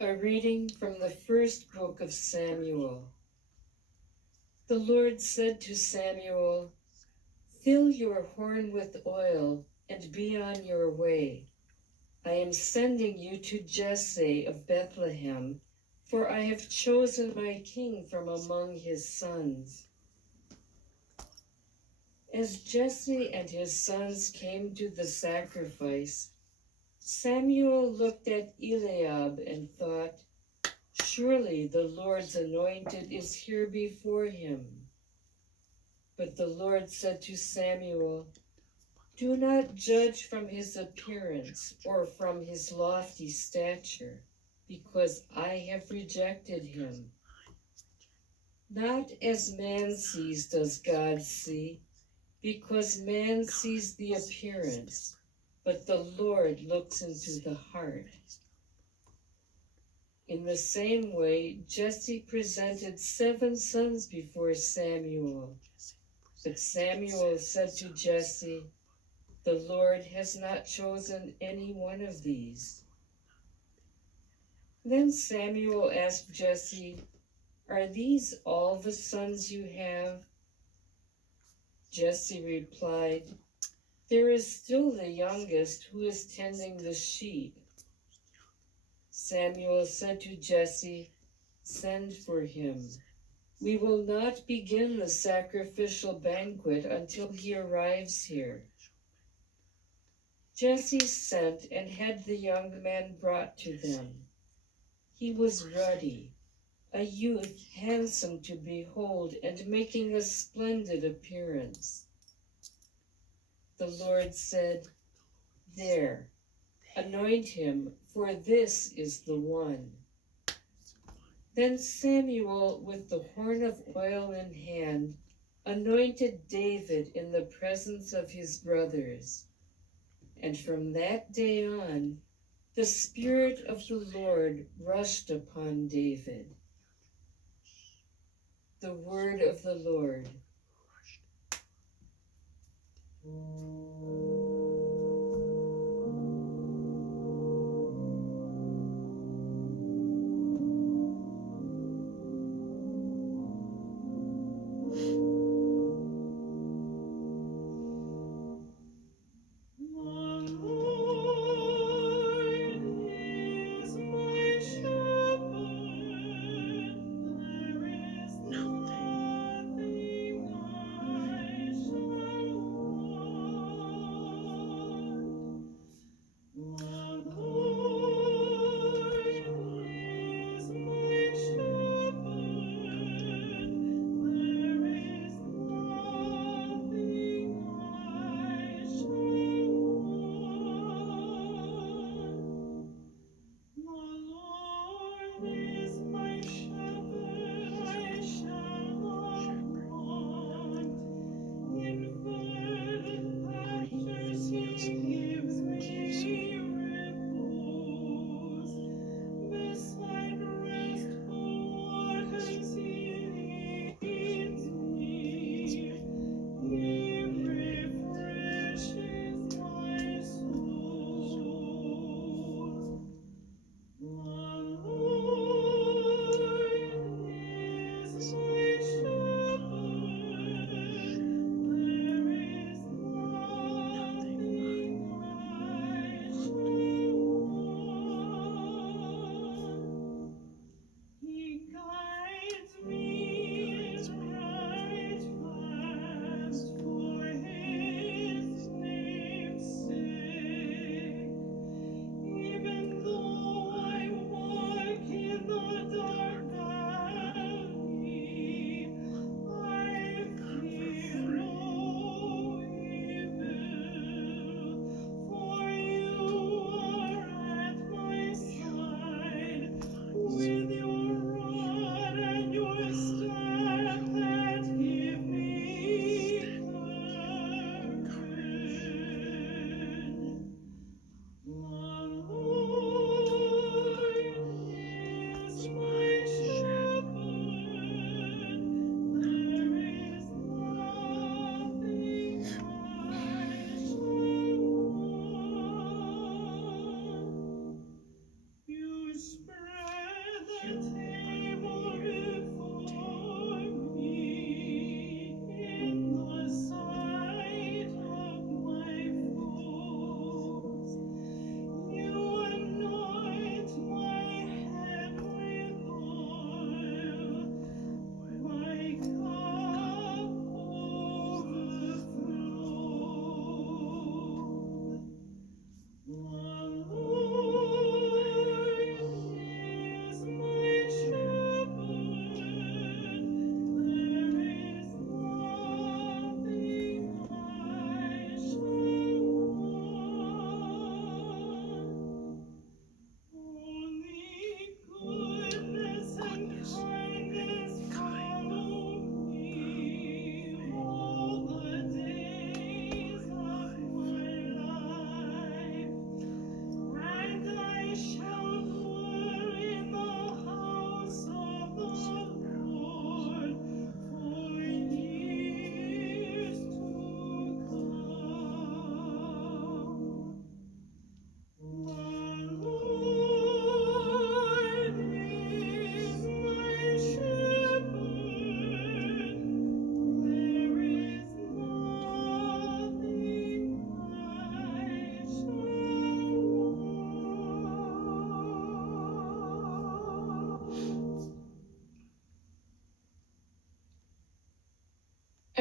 A reading from the first book of Samuel. The Lord said to Samuel, "Fill your horn with oil and be on your way. I am sending you to Jesse of Bethlehem, for I have chosen my king from among his sons." As Jesse and his sons came to the sacrifice, Samuel looked at Eliab and thought, "Surely the Lord's anointed is here before him." But the Lord said to Samuel, "Do not judge from his appearance or from his lofty stature, because I have rejected him. Not as man sees does God see, because man sees the appearance, but the Lord looks into the heart." In the same way, Jesse presented 7 sons before Samuel. But Samuel said to Jesse, "The Lord has not chosen any one of these." Then Samuel asked Jesse, "Are these all the sons you have?" Jesse replied, "There is still the youngest who is tending the sheep." Samuel said to Jesse, "Send for him. We will not begin the sacrificial banquet until he arrives here." Jesse sent and had the young man brought to them. He was ruddy, a youth handsome to behold and making a splendid appearance. The Lord said, "There, anoint him, for this is the one." Then Samuel, with the horn of oil in hand, anointed David in the presence of his brothers. And from that day on, the Spirit of the Lord rushed upon David. The word of the Lord.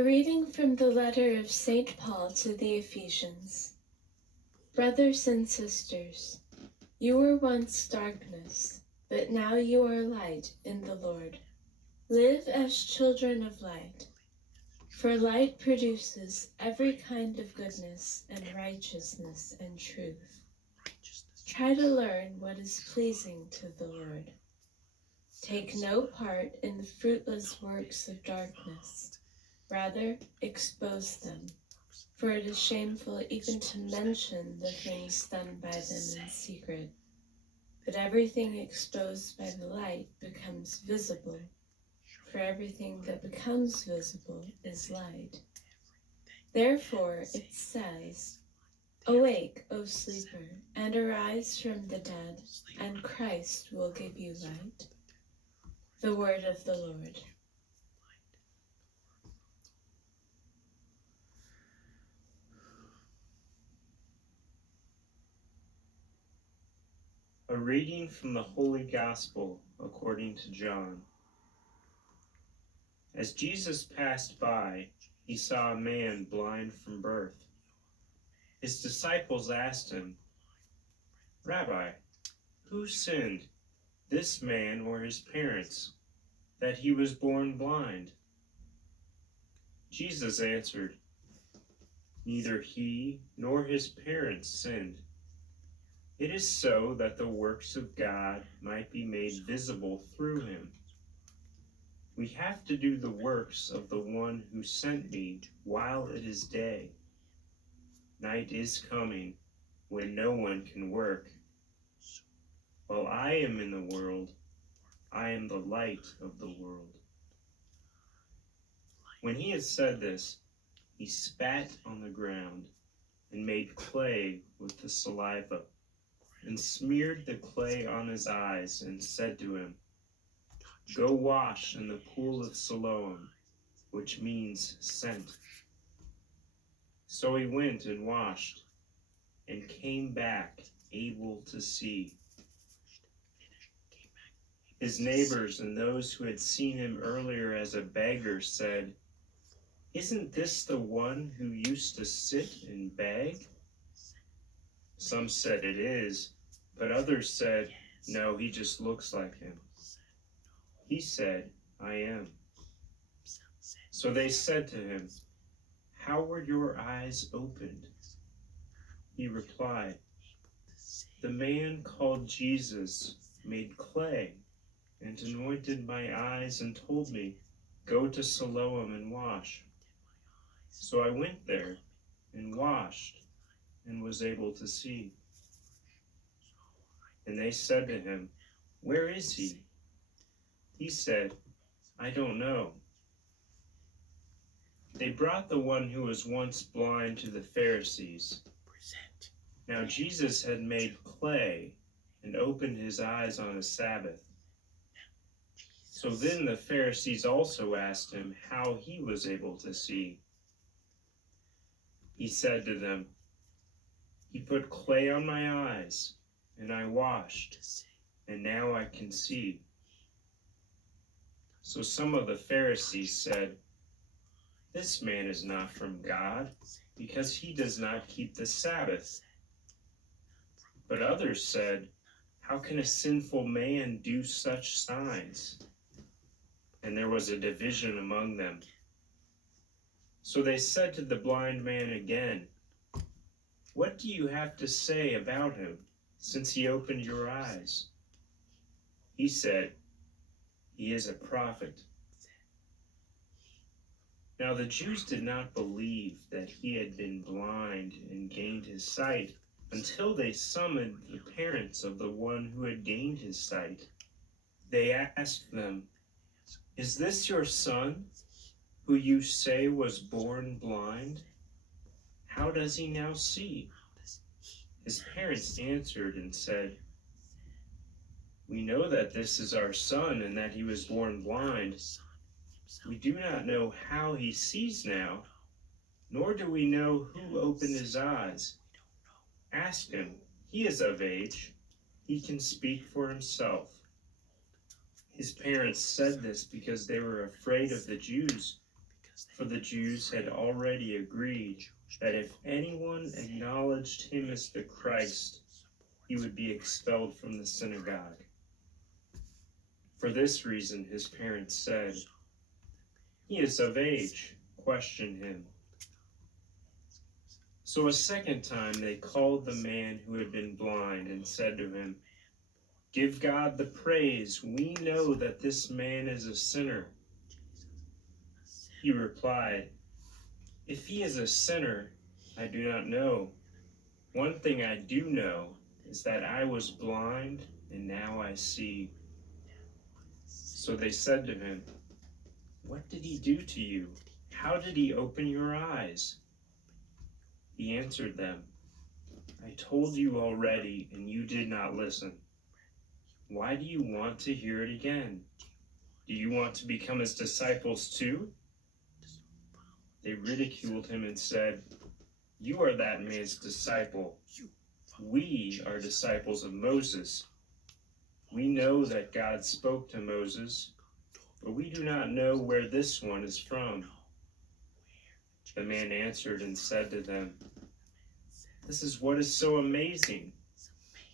A reading from the letter of St. Paul to the Ephesians. Brothers and sisters, you were once darkness, but now you are light in the Lord. Live as children of light, for light produces every kind of goodness and righteousness and truth. Try to learn what is pleasing to the Lord. Take no part in the fruitless works of darkness. Rather, expose them, for it is shameful even to mention the things done by them in secret. But everything exposed by the light becomes visible, for everything that becomes visible is light. Therefore it says, "Awake, O sleeper, and arise from the dead, and Christ will give you light." The word of the Lord. A reading from the Holy Gospel according to John. As Jesus passed by, he saw a man blind from birth. His disciples asked him, "Rabbi, who sinned, this man or his parents, that he was born blind?" Jesus answered, "Neither he nor his parents sinned. It is so that the works of God might be made visible through him. We have to do the works of the one who sent me while it is day. Night is coming when no one can work. While I am in the world, I am the light of the world." When he had said this, he spat on the ground and made clay with the saliva, and smeared the clay on his eyes, and said to him, "Go wash in the pool of Siloam," which means sent. So he went and washed, and came back able to see. His neighbors and those who had seen him earlier as a beggar said, "Isn't this the one who used to sit and beg?" Some said it is, but others said, "No, he just looks like him." He said, "I am." So they said to him, "How were your eyes opened?" He replied, "The man called Jesus made clay and anointed my eyes and told me, 'Go to Siloam and wash.' So I went there and washed and was able to see." And they said to him, "Where is he?" He said, "I don't know." They brought the one who was once blind to the Pharisees. Now Jesus had made clay and opened his eyes on a Sabbath. So then the Pharisees also asked him how he was able to see. He said to them, "He put clay on my eyes, and I washed, and now I can see." So some of the Pharisees said, "This man is not from God, because he does not keep the Sabbath." But others said, "How can a sinful man do such signs?" And there was a division among them. So they said to the blind man again, "What do you have to say about him, since he opened your eyes?" He said, "He is a prophet." Now the Jews did not believe that he had been blind and gained his sight until they summoned the parents of the one who had gained his sight. They asked them, "Is this your son, who you say was born blind? How does he now see?" His parents answered and said, "We know that this is our son and that he was born blind. We do not know how he sees now, nor do we know who opened his eyes. Ask him. He is of age. He can speak for himself." His parents said this because they were afraid of the Jews, For the Jews had already agreed that if anyone acknowledged him as the Christ, he would be expelled from the synagogue. For this reason, his parents said, "He is of age, question him." So a second time they called the man who had been blind and said to him, "Give God the praise. We know that this man is a sinner." He replied, "If he is a sinner, I do not know. One thing I do know is that I was blind and now I see." So they said to him, "What did he do to you? How did he open your eyes?" He answered them, "I told you already, and you did not listen. Why do you want to hear it again? Do you want to become his disciples too?" They ridiculed him and said, "You are that man's disciple. We are disciples of Moses. We know that God spoke to Moses, but we do not know where this one is from." The man answered and said to them, "This is what is so amazing,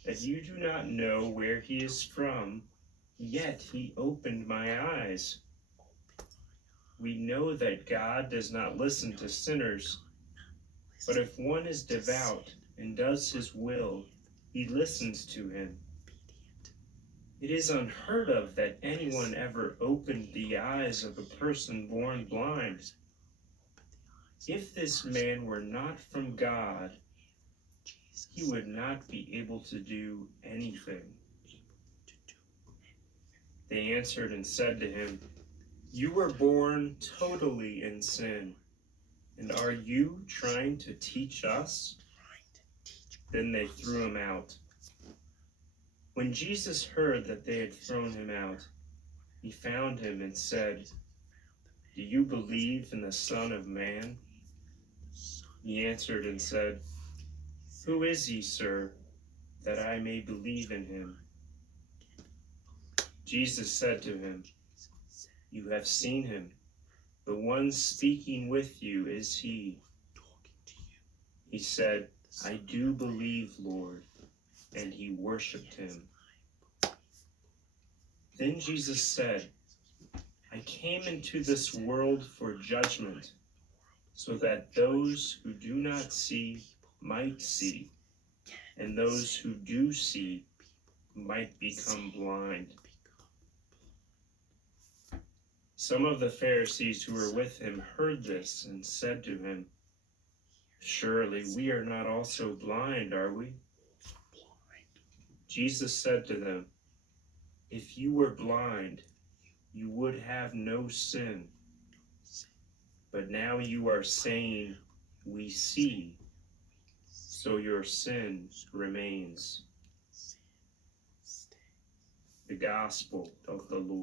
that you do not know where he is from, yet he opened my eyes. We know that God does not listen to sinners, but if one is devout and does his will, he listens to him. It is unheard of that anyone ever opened the eyes of a person born blind. If this man were not from God, he would not be able to do anything." They answered and said to him, "You were born totally in sin, and are you trying to teach us?" Then they threw him out. When Jesus heard that they had thrown him out, he found him and said, "Do you believe in the Son of Man?" He answered and said, "Who is he, sir, that I may believe in him?" Jesus said to him, "You have seen him. The one speaking with you is he." He said, "I do believe, Lord," and he worshipped him. Then Jesus said, "I came into this world for judgment, so that those who do not see might see, and those who do see might become blind." Some of the Pharisees who were with him heard this and said to him, "Surely we are not also blind, are we?" Jesus said to them, "If you were blind, you would have no sin. But now you are saying, 'We see,' so your sin remains." The Gospel of the Lord.